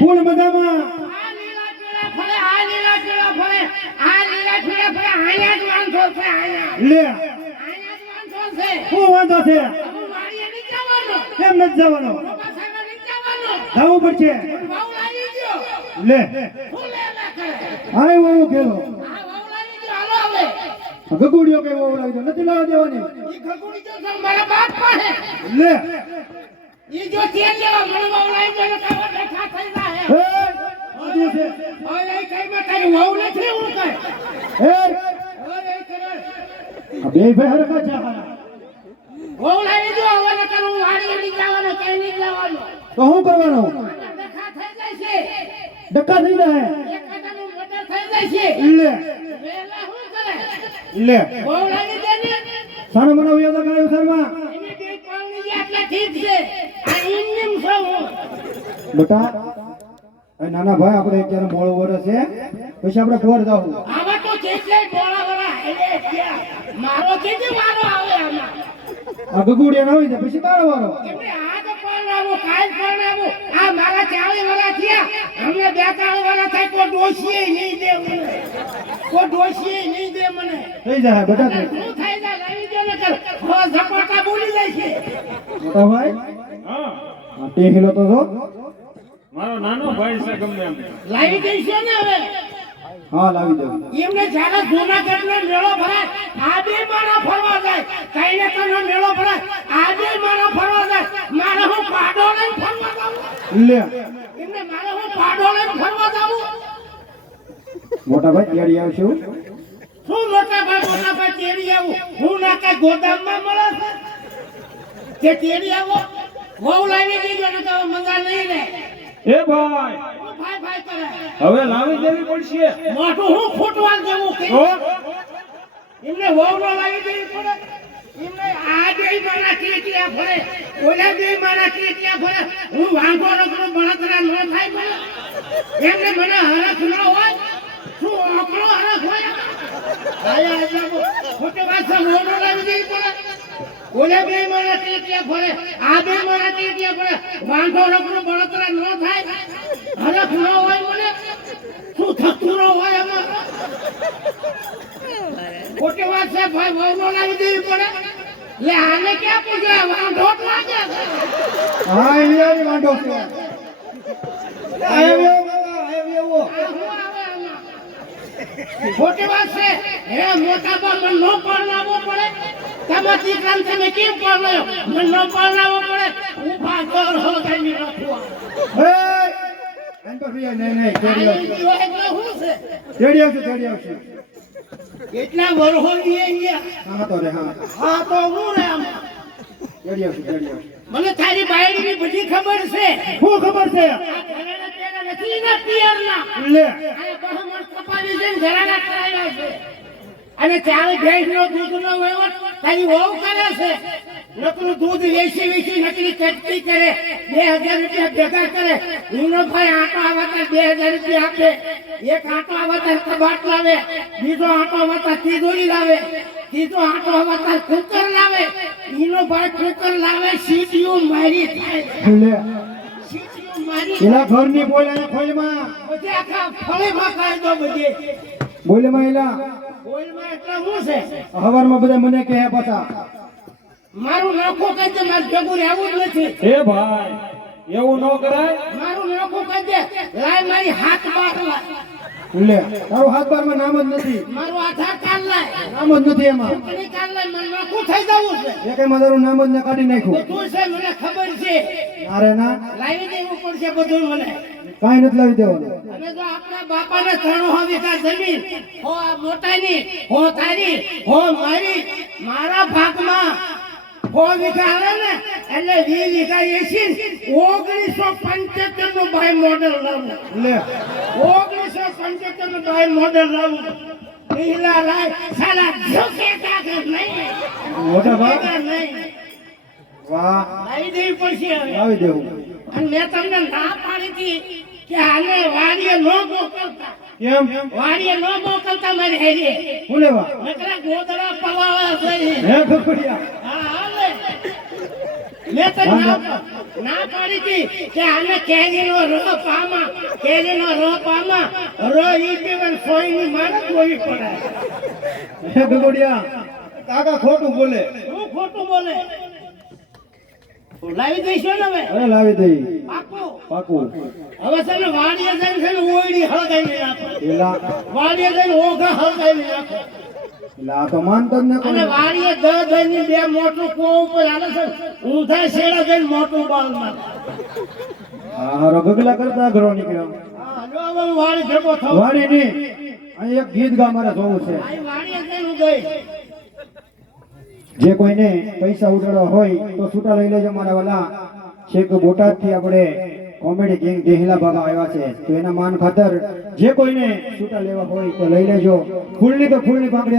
ફૂલ મજામાં આ લીલા પીળા ફળે આ લીલા પીળા ફળે આ લીલા પીળા ફળે આયા જ વાંધો છે આયા લે આયા જ વાંધો છે શું વાંધો છે હું વાડીએ નહીં જવાનો કેમ નથી જવાનો બાબા સાહેબ નહીં જવાનો જવું પડશે વાવ લાવી ગયો લે ફૂલે ના કરે આય હું કેલો આ વાવ લાવી ગયો હાલો હવે ગગુડિયો કેવો લાગ્યો નથી લાવવા દેવાની ઈ ખગુડી તો મારા બાપ પાસે લે ઈ જો તેલ લેવા મને વાવ લાવી ગયો કાવા બેઠા થઈ જાય હે આદુ છે ઓય એ કઈ માં તારી વાવ નથી હું કઈ હે ઓય એ કરે આ બે ભાઈ હરખા છે હારા વાવ લાવી ગયો હવે ન કરું વાડીએ નહીં જવાનો કઈ નહીં જવાનો તો શું કરવાનું ડખા થઈ જાય છે ડક્કા થઈ જાય એકાદાનું મર્ડર થઈ જાય છે લે વેલા શું કરે લે વાવ લાવી દે ને સાનો મને ઉયો તો ગાયો શર્મા એને બે પાણી આટલા ઠીક છે આ ઇન્નિમ છો હું બેટા એ નાના ભાઈ આપણે અત્યારે મોળો વરસ છે પછી આપણે પોર જાવું આવા તો જેટલે બોળા વરા એટલે ત્યાં મારો કેજે વારો આવે આમાં આ ગગુડિયા ના હોય છે પછી તારો વારો એમને આ તો પરણાવો કાલ પરણાવો આ મારા 40 વરા થયા અમને 42 વરા થાય કોઈ ડોશીએ નહીં દે મને કોઈ ડોશીએ નહીં દે મને થઈ જાય બેટા શું થાય છે લાવી દે ને કર હો ઝપાટા બોલી જાય છે મોટા ભાઈ હા આ ટેહલો તો જો મારો નાનો ભાઈ છે ગમે એમ લાવી દઈશો ને હવે હા લાવી દઉં એમને જ્યારે જૂનાગઢનો મેળો ભરાય આ બે મારા ફરવા જાય કઈનેકરનો મેળો ભરાય આ બે મારા ફરવા જાય મારે હું પાડો લઈને ફરવા જાઉં લે એમને મારે હું પાડો લઈને ફરવા જાઉં મોટા ભાઈ તેડી આવશું શું મોટા ભાઈ તેડી આવું હું ના કઈ ગોદામમાં મળે છે કે તેડી આવો વહુ લાવી દીધો ને તો મજા નહીં લે એ ભાઈ હું ભાઈ ભાઈ કરે હવે લાવી દેવી પડશે મોટું હું ફૂટવા જેવું કે તો એમને વહુ નો લાવી દેવી પડે એમને આ બે મારા કેટિયા ફરે ઓલા બે મારા કેટિયા ફરે હું વાંગો રગડો બળતરા ન થાય મને એમને મને હરખ ન હોય શું આકડો હરખ હોય આયા આયા ખોટે વાસા વહુ નો લાવી દેવી પડે ઓલા બે મારા કેટિયા ફરે આ બે મારા કેટિયા ફરે વાંગો રગડો બળતરા ન થાય હરખ ન હોય મને શું થતું ન હોય એમાં ખોટી વાત છે ભાઈ વહુ નો લાવી દેવી પડે લે આને ક્યાં પૂછે વાંઢો જ લાગે છે હા એની વાંઢો છે આયો આયો આ હું આવે આમાં? ખોટી વાત છે હે મોટા બા મને નો પરણાવવો પડે તમે દીકરાને તમે કેમ પરણાયો મને નો પરણાવવો પડે ઉભા કર હો કઈ રાખવા હે એન પર નહીં નહીં તેડી આવશું તેડી આવશું એટલા વરહો દીએ ગયા હા તો રે હા હા તો હું રે આમ તેડી આવશું મને તારી બાયડીની બધી ખબર છે શું ખબર છે આ ઘરેણા પેલા નથી ના પિયરના લે આ બહુમત કપાવી છે ને ઘરેણા કરાવ્યા છે અને ચારે ભેંસનો દૂધનો વહીવટ તારી વહુ કરે છે નકરું દૂધ વેચી નકરી કટકી કરે 2000 રૂપિયા ભેગા કરે એનો ભાઈ આટો આવતા 2000 રૂપિયા આપે એક આટો આવતા કબાટ લાવે બીજો આટો આવતા તિજોરી લાવે ત્રીજો આટો આવતા કુકર લાવે એનો ભાઈ કુકર લાવે સીટીઓ મારી થાય લે સીટીઓ મારી એલા ઘરની બોલાય ખોલમાં પછી આખા ફળીમાં ખાઈ દો બધી બોલે મહિલા ઓઈલમાં એટલે શું છે હવારમાં બધા મને કહે પાછા મારું નોખો કહી દે મારે ભેગું રહેવું જ નથી એ ભાઈ એવું ન કરાય મારું નોખો કહી દે લાય મારી હાથ બાર લાય લે તારું હાથ બારમાં નામ જ નથી મારું આધાર કાર્ડ લાય નામ જ નથી એમાં ચૂંટણી કાર્ડ લાય મને નોખું થઈ જવું છે એ કઈ મારું નામ જ ને કાઢી નાખ્યું બધું છે મને ખબર છે અરે ના લાવી દેવું પડશે બધું મને કાંઈ નથી લાવી દેવાનું અને જો આપણા બાપાને 3 વીઘા જમીન હો આ મોટાની હો તારી હો મારી મારા ભાગમાં 4 વીઘા આવે ને એટલે 20 વીઘા 1975 નું બાય મોડેલ લાવું લે 1975 નું બાય મોડેલ લાવું પહેલા લાય સાલા ઝુકેગા કે નહીં મોટા ભાઈ નહીં વાહ લાવી દેવી પડશે હવે લાવી દેવું અને મેં તમને ના પાડી હતી કે આને વાડીએ ન મોકલતા કેમ વાડીએ ન મોકલતા મારે હેરી હું લેવા નકરા ગોદડા પલાળા છે હે ખખડિયા હા હાલે મેં તો ના પાડી હતી કે આને કેરીનો રસ પામા રો ઈટીવન સોયની મારે જોવી પડે. હે ગગોડિયા કાકા ખોટું બોલે. હું ખોટું બોલે લાવી દઈશું ને હવે અરે લાવી દઈ પાકું. પાકું. હવે છે ને વાડીએ જઈને છે ને ઓયડી હળગાવી નાખો. એલા વાડીએ જઈને ઓઘા હળગાવી નાખો. આ તો માનતો જ ન અને કોઈ. વાડીએ દહીંની બે મોટું કૂવો ઉપર હાલે છે ઊંધા શેડા જઈને મોટું બાલ મારે. હા હારો ગગલા કરતા ઘરો નીકળ્યો. હા જો હવે હું વાડી ભેગો થાઉં. વાડી નહીં અહીં એક ગીત ગા મારે જોવું છે. આ વાડીએ જઈને હું ગઈ. જે કોઈને પૈસા ઉડાડવા હોય તો છૂટા લઈ લેજો મારા વાલા. છેક બોટાદ થી આપણે કોમેડી કિંગ દેહલા બાબા આવ્યા છે તો એના માન ખાતર જે કોઈને છૂટા લેવા હોય તો લઈ લેજો. ફૂલની તો ફૂલની પાંખડી